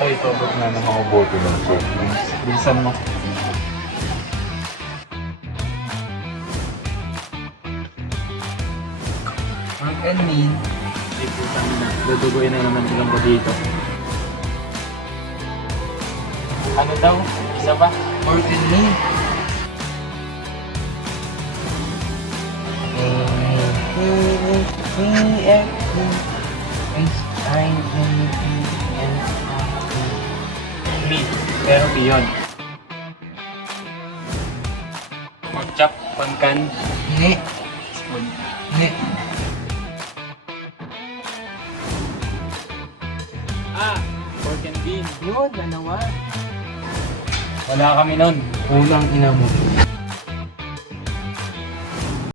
Ay, tobot nga ng mga boto ng soft drinks. Bilisan mo. Ang Enmin. Ay, putang na. Dudugoy na naman ilang ko dito. Ano daw? Isa ba? Pork and meat. Meat. Pero beyond. Mag-chop, pangkan. Hindi. Spoon. Hindi. Pork and bean. Yun, dalawa. Wala kami nun. Unang ina mo.